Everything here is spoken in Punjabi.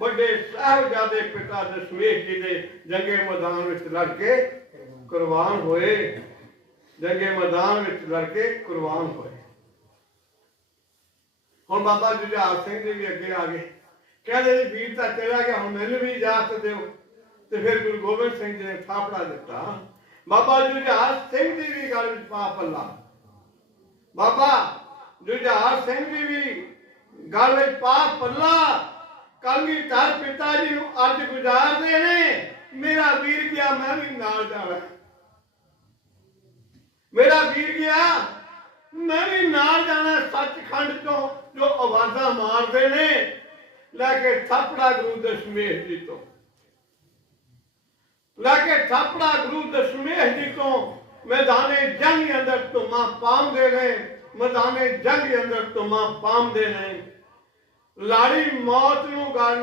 ਵੱਡੇ ਸਾਹਿਬਜ਼ਾਦੇ ਪਿਤਾ ਦਸ਼ਮੇਸ਼ ਜੀ ਦੇ ਜੰਗੇ ਮੈਦਾਨ ਵਿੱਚ ਲੜ ਕੇ ਕੁਰਬਾਨ ਹੋਏ। ਜੰਗੇ ਮੈਦਾਨ ਵਿੱਚ ਲੜ ਕੇ ਕੁਰਬਾਨ ਹੋਏ। ਹੁਣ ਬਾਬਾ ਜੁਝਾਰ ਸਿੰਘ ਜੀ ਵੀ ਅੱਗੇ ਆ ਗਏ। ਕਹਿੰਦੇ ਜੀ, ਵੀਰ ਤਾਂ ਚਲਾ ਗਿਆ, ਹੁਣ ਮੈਨੂੰ ਵੀ ਇਜਾਜ਼ਤ ਦਿਓ। ਤੇ ਫਿਰ ਗੁਰੂ ਗੋਬਿੰਦ ਸਿੰਘ ਜੀ ਨੇ ਥਾਪੜਾ ਦਿੱਤਾ। ਬਾਬਾ ਜੁਝਾਰ ਸਿੰਘ ਦੀ ਵੀ ਗੱਲ ਵਿੱਚ ਪਾ ਪੱਲਾ। ਬਾਬਾ ਜੁਝਾਰ ਸਿੰਘ ਦੀ ਵੀ ਗੱਲ ਵਿੱਚ ਪਾ ਪੱਲਾ। ਕਲਗੀ ਧਰ ਪਿਤਾ ਜੀ ਨੂੰ ਅੱਜ ਗੁਜ਼ਾਰਦੇ ਨੇ। ਮੇਰਾ ਵੀਰ ਗਿਆ, ਮੈਂ ਵੀ ਨਾਲ ਜਾਣਾ। ਮੇਰਾ ਵੀਰ ਗਿਆ, ਮੈਂ ਵੀ ਨਾਲ ਜਾਣਾ ਸੱਚਖੰਡ ਤੋਂ, ਜੋ ਆਵਾਜ਼ਾਂ ਮਾਰਦੇ ਨੇ। ਲੈ ਕੇ ਥਾਪੜਾ ਗੁਰੂ ਦਸ਼ਮੇਸ਼ ਜੀ ਤੋਂ। ਲੈ ਕੇ ਥਾਪੜਾ ਗੁਰੂ ਦਸ਼ਮੇਸ਼ ਜੀ ਤੋਂ ਮੈਦਾਨੇ ਜੰਗ ਅੰਦਰ ਤੁਮਾ ਪਾਉਂਦੇ ਨੇ, ਮੈਦਾਨੇ ਜੰਗ ਅੰਦਰ ਤੁਮਾ ਪਾਉਂਦੇ ਨੇ। ਲਾੜੀ ਮੌਤ ਨੂੰ ਗਾਲਣਾ